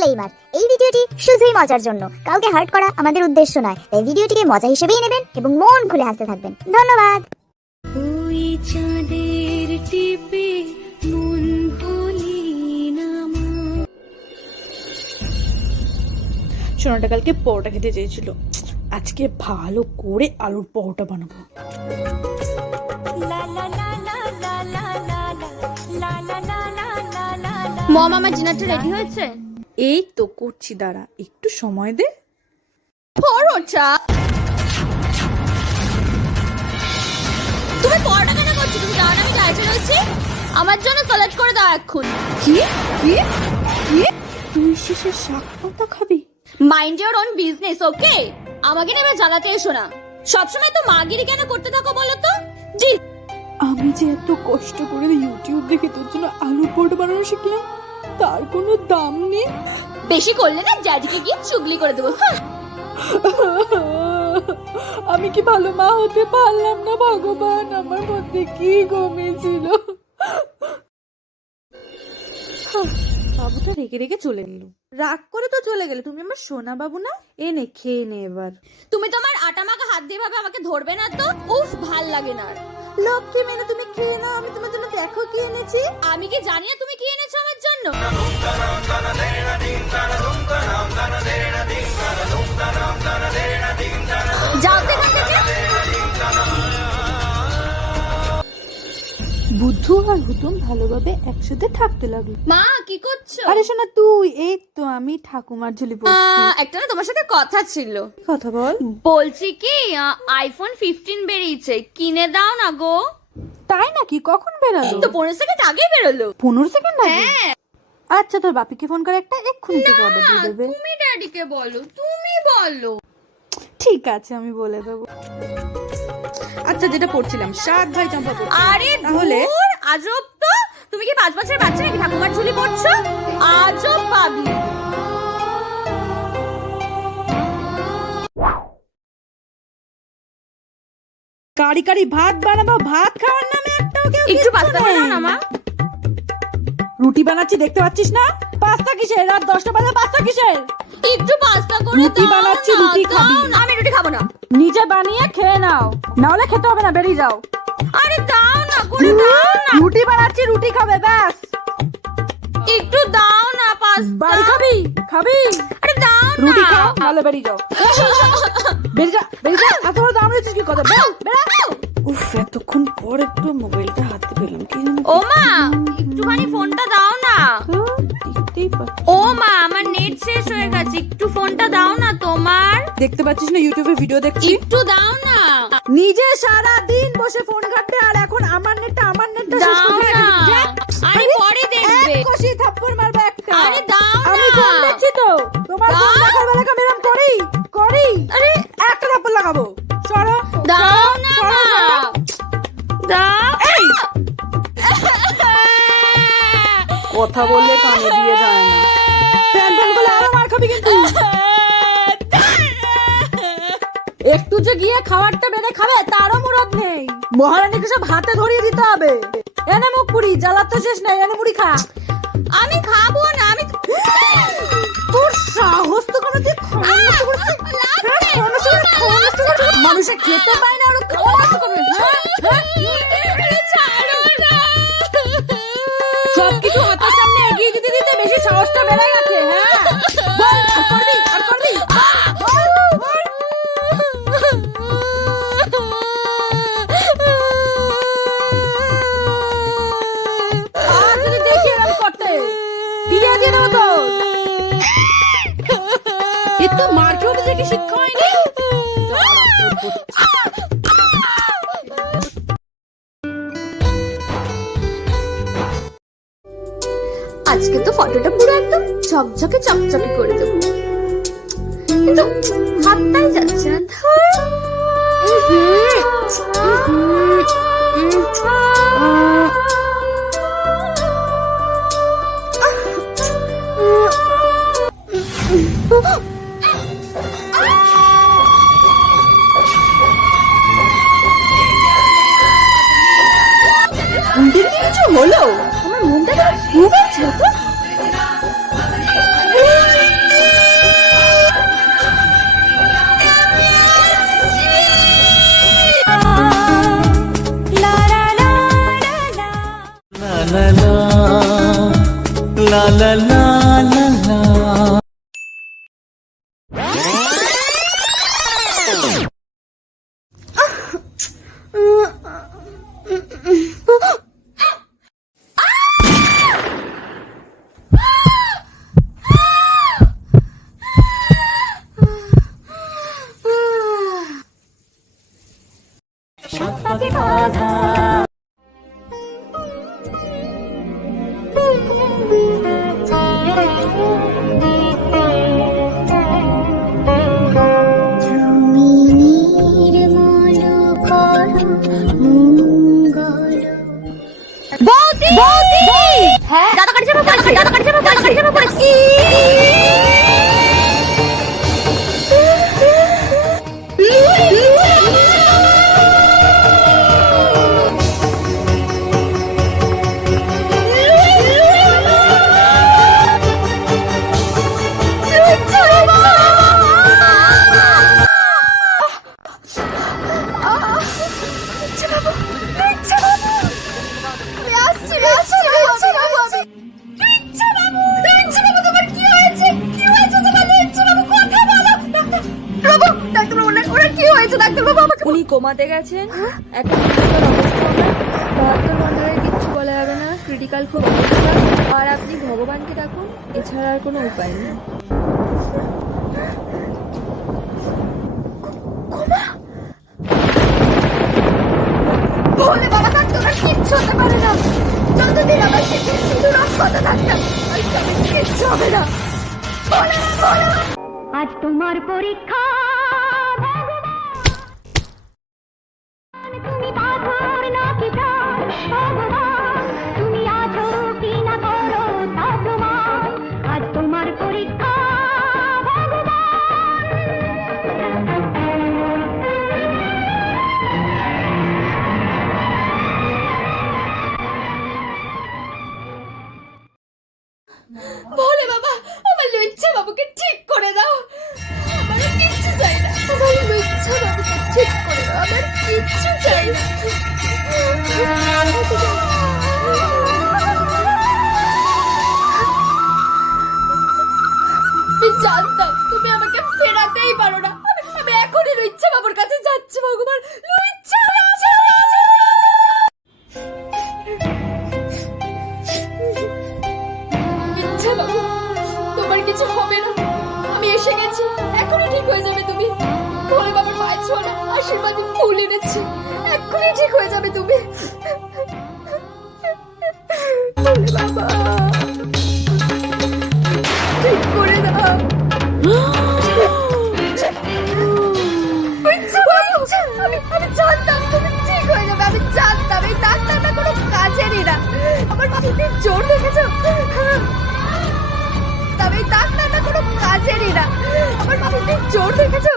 Disclaimer, এই ভিডিওটি শুধুই মজার জন্য, কাউকে হার্ট করা আমাদের উদ্দেশ্য নয়, তাই ভিডিওটিকে মজা হিসেবেই নেবেন এবং মন খুলে হাসতে থাকবেন। ধন্যবাদ। ওই চাঁদের টিপে মন ভুলি না মা। সোনাটা কালকে পরোটা খেতে চেয়েছিল, আজকে ভালো করে আলুর পরোটা বানাবো। মম, আমার ডিনারটা রেডি হয়েছে? এই তো করছি, দাঁড়া একটু সময় দে। পরোটা? তুমি পরোটা কেন করছো? তুমি জানো না আমি ডায়েটে রয়েছি? আমার জন্য স্যালাড করে দাও এখন। কি কি কি? তুই শেষে শাক পাতা খাবি? মাইন্ড ইওর ওন বিজনেস, ওকে? আমাকে নেবে জ্বালাতে এসো না। সবসময় তো মাগিরি কেন করতে থাকো বলো তো? জি, আমি যে এত কষ্ট করে ইউটিউব দেখে তোর জন্য আলুর পরোটা বানানো শিখলাম, তার কোনো দাম নেই। বেশি করলে না ড্যাডিকে গিয়ে চুগলি করে দেবো। আমি কি ভালো মা হতে পারলাম না? ভগবান, আমার মধ্যে কি কমেছিল? বাবুটা রেগে রেগে চলে গেল। রাগ করে তো চলে গেলে, তুমি আমার সোনা বাবু না? এনে খেয়ে নে এবার। তুমি তোমার আটা মাখা হাত দিয়ে ভাবে আমাকে ধরবে না তো? উফ, ভাল লাগে না। লক্ষ্মী মেয়ে, তুমি খেয়ে নাও, আমি তোমার জন্য দেখো কি এনেছি। আমি কি জানি না তুমি কি এনেছো আমার জন্য? যাও তো এখান থেকে। বুদ্ধু আর হুতুম ভালোভাবে একসাথে থাকতে লাগলো। মা, কি করছো? আরে শোনা তুই, এই তো আমি ঠাকুমার ঝুলি পড়ছি। একটা না তোমার সাথে কথা ছিল। কথা বল। বলছি কি, আইফোন 15 বেরিয়েছে, কিনে দাও না গো। তাই নাকি? কখন বেরালো? তো 15 সেকেন্ড আগেই বেরোলো। 15 সেকেন্ড আগে? হ্যাঁ। আচ্ছা, তোর বাপিকে ফোন করে একটা এক্ষুনি থেকে অর্ডার দিয়ে দেবে। তুমি ড্যাডিকে বলো, তুমি বলো। ঠিক আছে, আমি বলে দেবো। আচ্ছা, যেটা পড়ছিলাম, 7 ভাই চম্পা পড়ছি। আরে তাহলে ধুর, আজব তো। তুমি কি 5 বছরের বাচ্চা নাকি ঠাকুমার ঝুলি পড়ছো? আজব পাবলি। কারি কারি ভাত বানাবো, ভাত খাওয়ার নামে একটাও কেউ একটু পাস্তা করে দাও না মা। রুটি বানাচ্ছি, দেখতে পাচ্ছিস না? পাস্তা কিসের? রাত 10টা বাজে পাস্তা কিসের? একটু পাস্তা করে রুটি দাও বানাচ্ছি, না, রুটি দাও খাবি? না। আমি রুটি খাবো না। নিজে বানিয়ে খেয়ে নাও, না হলে খেতে হবে না, বেরিয়ে যাও। আরে দাও না, করে দাও না। রুটি বানাচ্ছি, রুটি খাবে ব্যাস। একটু দাও না পাস্তা। বাড়ি খাবি? খাবি? আরে দাও না। রুটি খাও, নাহলে বেরিয়ে যাও। বেরিয়ে যা, বেরিয়ে যা। এত বড় দাম রয়েছিস কি কথা? বেরো, বেরো। উফ, এতক্ষণ পর একটু মোবাইলটা হাতে পেলাম। কি জানি ও মা, একটুখানি ফোনটা দাও না। দেখতেই পাচ্ছি। ও মা, আমার নেট শেষ হয়ে গেছে, একটু ফোনটা দাও না তোমার। দেখতে পাচ্ছিস না ইউটিউবে ভিডিও দেখছি? একটু দাও না। নিজে সারা দিন বসে ফোন ঘাটতে, আর এখন আমার নেটটা শেষ দাও করে না। রেখে- আরে পরে দেখবে। এক কষি থাপ্পড় মারবে একটা। আরে দাও না। আমি ফোন দেখছি তো। তোমার ফোন দাও। দেখার বেলা আমি এরকম করি? আরে একটা থাপ্পড় লাগাবো। সরো, দাও না সরো, মা। সরো। দাও। কথা বললে কানে দিয়ে যায় না। প্যান প্যান বলে আরো মার খাবি কিন্তু। একটু যে গিয়ে খাবারটা বেড়ে খাবে তারও মুরত নেই। মহারানীকে সব হাতে ধরিয়ে দিতে হবে। এনে মুখ পুরি, জ্বালার তো শেষ নেই। এনে মুড়ি খা। আমি খাবো না। আমি তোর সাহস তো কোনো দিক মানুষে খেতে পায় না, আরো খাওয়া নষ্ট করবে। সবকিছু হাতের সামনে এগিয়ে দিতে দিতে বেশি সাহসটা বেড়ে গেছে। হ্যাঁ, বল, আর করবি, আর করবি। আর যদি দেখি এরকম করতে, বিয়ে দিয়ে দেবো তো। একটু মার খেয়েও তো দেখি শিক্ষা হয়নি। আজকে তো ফটোটা পুরো একদম ঝকঝকে চকচকে করে দেবো, কিন্তু হাতটাই যাচ্ছে না। কিছু হলো? আমার মনটা খুব আছে তো। la la la la. তুমি নির্মল করো মঙ্গল। হ্যাঁ দাদা কাটছে পড়েছি। উনি কোমাতে গেছেন, এখন critical অবস্থা হবে। 72 ঘন্টায় কিচ্ছু বলা যাবে না, ক্রিটিক্যাল খুব অবস্থা। আর আপনি ভগবানকে ডাকুন, এছাড়া আর কোনো উপায় নেই। ভোলে বাবা থাকতো না, কিচ্ছু হতে পারে না। যতদিন আমার পেটে শুধু রক্ত থাকতাম, কিচ্ছু হবে না। আজ তোমার পরীক্ষা, তুমি পাথর নাকি প্রাণ, ভগবান তুমি আছো কি না করো তা প্রমাণ। আজ তোমার পরীক্ষা ভোলে বাবা, আমার লুচ্ছা বাবুকে ঠিক করে দাও। আমার কিচ্ছু চাই না, আমার লুচ্ছা বাবুকে ঠিক করে দাও, আমার কিচ্ছু চাই না। আমি জানতাম তুমি আমাকে ফেরাতেই পারো না। আমি এখনই লুচ্ছা বাবুর কাছে যাচ্ছি। ভগবান, লুচ্ছা ইচ্ছা বাবু, তোমার কিছু হবে না, আমি এসে গেছি, এখনই ঠিক হয়ে যাবে তুমি। ভোলে বাবার পায়ে ছোঁয়া আশীর্বাদী ফুল এনেছি, এখনই ঠিক হয়ে যাবে তুমি। ভোলে বাবা, ঠিক করে দাও। ইচ্ছা বাবু, আমি জানতাম তুমি ঠিক হয়ে যাবে, আমি জানতাম। এই ডাক্তারটা কোনো কাজেরই না। আমার বাবুটির জোর দেখেছো? তবে এই ডাক্তারটা কোনো কাজেরই না। আমার বাবুটির জোর দেখেছো?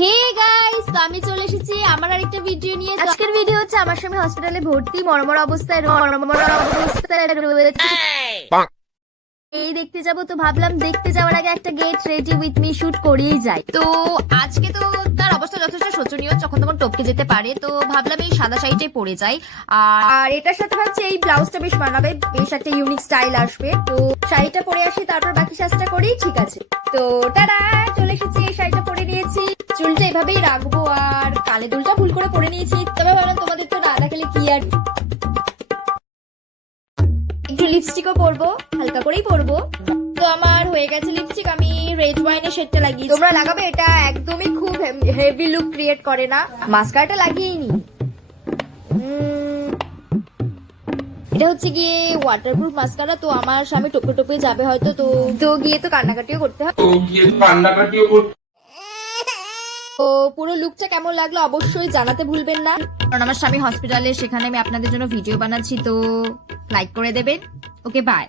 হে গাইস, তো আমি চলে এসেছি আমার আরেকটা ভিডিও নিয়ে। আজকের ভিডিও হচ্ছে আমার স্বামী হসপিটালে ভর্তি, মরমর অবস্থায় রয়েছে। এই দেখতে যাব, তো ভাবলাম দেখতে যাওয়ার আগে একটা get ready with me shoot করেই যাই। তো আজকে তো তার অবস্থা যথেষ্ট শোচনীয়, যখন তখন টপকে যেতে পারে, তো ভাবলাম এই সাদা শাড়িটাই পরে যাই। আর এটার সাথে ভাবছি এই ব্লাউজটা বেশ মানাবে, বেশ একটা ইউনিক স্টাইল আসবে। তো শাড়িটা পরে আসি, তারপর বাকি সাজটা করি, ঠিক আছে? তো টাটা, চলে এসেছি, এই শাড়িটা পরে নিয়েছি, চুলটা এভাবেই রাখবো, আর কানে দুলটা ভুল করে পরে নিয়েছি। তবে ভাবলাম তোমাদের তো না দেখালে কি আর, একটু লিপস্টিকও পরবো, হালকা করেই পরবো। তো আমার হয়ে গেছে লিপস্টিক, আমি রেড ওয়াইনের শেডটা লাগিয়েছি। তোমরা লাগাবে, এটা একদমই খুব হেভি লুক ক্রিয়েট করে না। মাস্কারাটা লাগিয়েই নি, এটা হচ্ছে গিয়ে ওয়াটারপ্রুফ মাস্কারা। তো আমার স্বামী টপে টপে যাবে হয়তো, তো গিয়ে তো কান্নাকাটিও করতে হয়। তো পুরো লুকটা কেমন লাগলো অবশ্যই জানাতে ভুলবেন না, কারণ আমার স্বামী হসপিটালে, সেখানে আমি আপনাদের জন্য ভিডিও বানাচ্ছি। তো লাইক করে দেবেন। ওকে, বাই।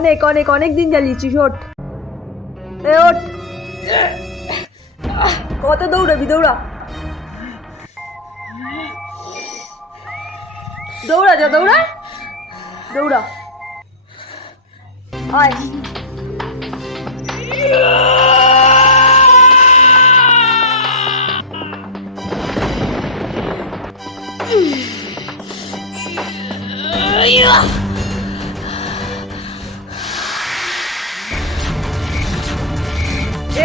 অনেক অনেক অনেক দিন জ্বালিয়েছিস, ওঠ এ ওঠ। কত দৌড়াবি, দৌড়া দৌড়া, যা দৌড়া দৌড়া, আয়।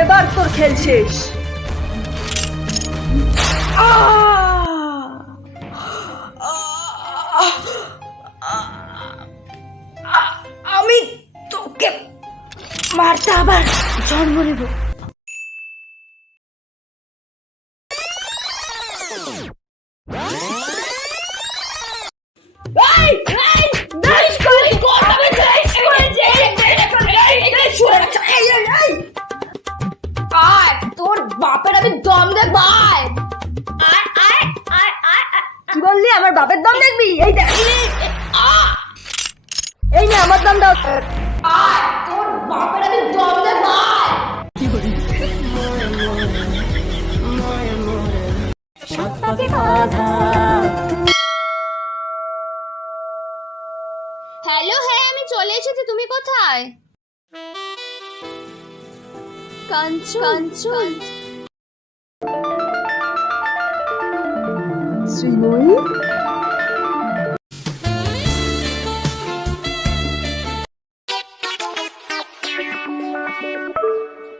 এবার তোর খেল শেষ। আমি তোকে মারতে আবার জন্ম নেব। তোর বাপের আমি দম দেখবো। কি বললি? আমার বাপের দম দেখবি? এই দেখ, এই নে আমার দম দাও। তোর বাপের আমি দম দেখবো। হ্যালো, হ্যাঁ আমি চলে এসেছি, তুমি কোথায়? কাঞ্চন, শ্রীময়ী,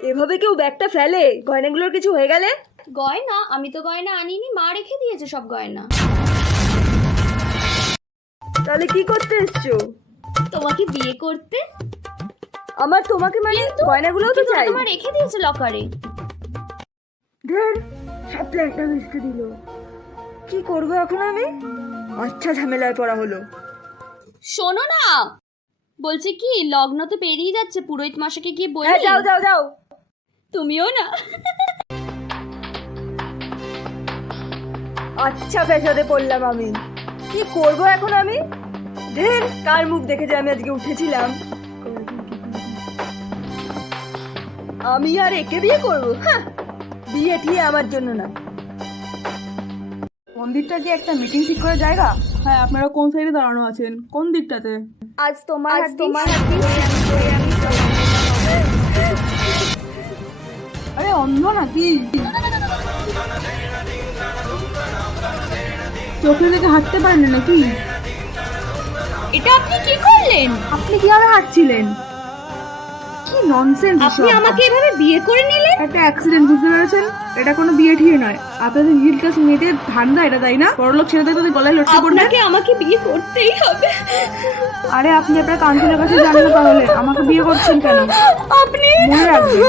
এভাবে কেউ ব্যাগটা ফেলে? গয়নাগুলোর কিছু হয়ে গেলে? গয়না? আমি তো গয়না আনিনি, মা রেখে দিয়েছে সব গয়না। তাহলে কি করতে এসছো? তোমাকে বিয়ে করতে। আমার তোমাকে মানে গয়নাগুলোও তো চাই। তোমার রেখে দিয়েছে লকারে। ধর, সব প্ল্যানটা ভেস্তে দিল। কি করবো এখন আমি? আচ্ছা, ঝামেলায় পড়া হলো। শোনো না, বলছি কি, লগ্ন তো পেরিয়ে যাচ্ছে, পুরোহিত মশাইকে গিয়ে বলি। হ্যাঁ, যাও যাও যাও। তুমিও না? আচ্ছা, পেশাতে পড়লাম আমি। কি করব এখন আমি? ধের, কার মুখ দেখে যে আমি আজকে উঠেছিলাম। আমি আর একে বিয়ে করবো? হ্যাঁ, বিয়ে ঠিয়ে আমার জন্য না। মন্দিরটা কি একটা মিটিং ঠিক করার জায়গা? হ্যাঁ, আপনারা কোন সাইডে দাঁড়ানো আছেন? কোন দিকটাতে? আজ তোমার আরে অন্ধ নাকি? চোখে দেখে হাঁটতে পারেন না নাকি? এটা আপনি কি করলেন? আপনি কিভাবে হাঁটছিলেন? কি ননসেন্স! আপনি আমাকে এভাবে বিয়ে করে নিলেন? একটা অ্যাক্সিডেন্ট, বুঝতে পেরেছেন? এটা কোনো বিয়ে ঠিয়ে নয়। আপনাদের মিডিল ক্লাস মেয়েদের ধান্দা এটা, তাই না? বড়লোক ছেলেদের তাদের গলায় লটকে পড়বে। আপনাকে আমাকে বিয়ে করতেই হবে। আরে আপনি আপনার কাঞ্চনের কাছে যান না, তাহলে আমাকে বিয়ে করছেন কেন? আপনি মনে রাখবেন,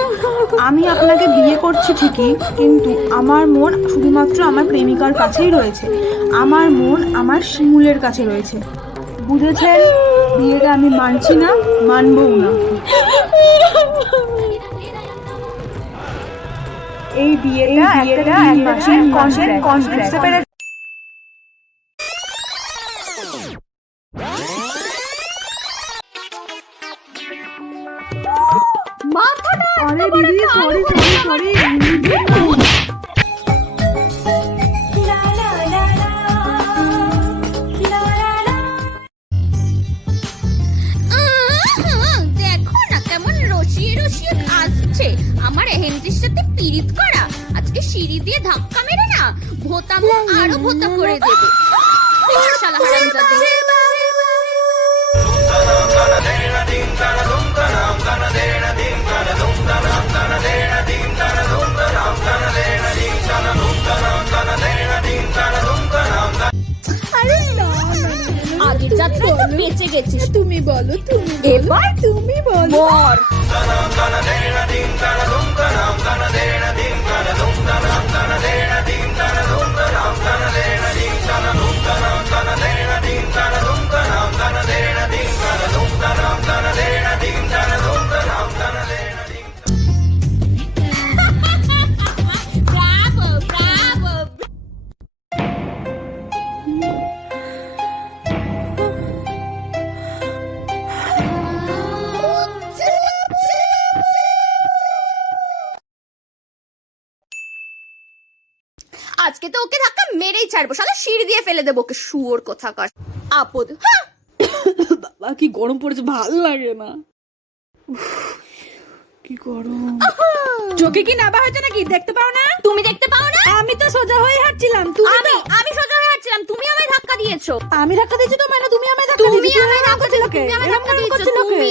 আমি আপনাকে বিয়ে করছি ঠিকই, কিন্তু আমার মন শুধুমাত্র আমার প্রেমিকার কাছেই রয়েছে। আমার মন আমার শিমুলের কাছে রয়েছে, বুঝেছেন? বিয়েটা আমি মানছি না, মানবও না। এই বিয়েটা একটা কন্ট্রাক্ট। মাথাটা আরে দিদি, সরি সরি সরি। দেখো না কেমন রসিয়ে রসিয়ে আসছে। আমার হেমজির সাথে পিরিত করা, আজকে সিঁড়ি দিয়ে ধাক্কা মেরে না ভোতামো আরো ভোতা করে দেবে। শালা হারামজাদা। আগের যাত্রায় তো বেঁচে গেছিস। তুমি বলো, তুমি এবার তুমি বলো। মর। Bravo, bravo. আজকে তো ওকে ধাক্কা মেরেই ছাড়বো, শালা সিঁড়ি দিয়ে ফেলে দেবো ওকে, শুয়োর কোথাকার আপদ। বাবা কি গরম পড়েছে, ভাল লাগে না। কি গরম। চোখে কি নাবা হয়েছে নাকি, দেখতে পাও না? তুমি দেখতে পাও না? আমি তো সোজা হয়ে হাঁটছিলাম, আমি সোজা হয়ে হাঁটছিলাম, তুমি আমায় ধাক্কা দিয়েছো। আমি ধাক্কা দিয়েছি তো, মানে তুমি আমায় ধাক্কা দিয়েছো। তুমি আমায় ধাক্কা দিয়েছো, তুমি আমায় ধাক্কা দিয়েছো, তুমি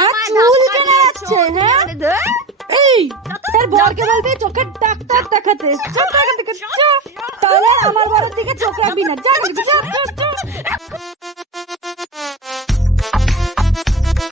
আমায় চুল ধাক্কা কেন দিয়েছো। যাচ্ছে, হ্যাঁ? এই তার বরকে বলবি চোখের ডাক্তার দেখাতে, তাহলে আমার বরের দিকে চোখ রাখবি না, যা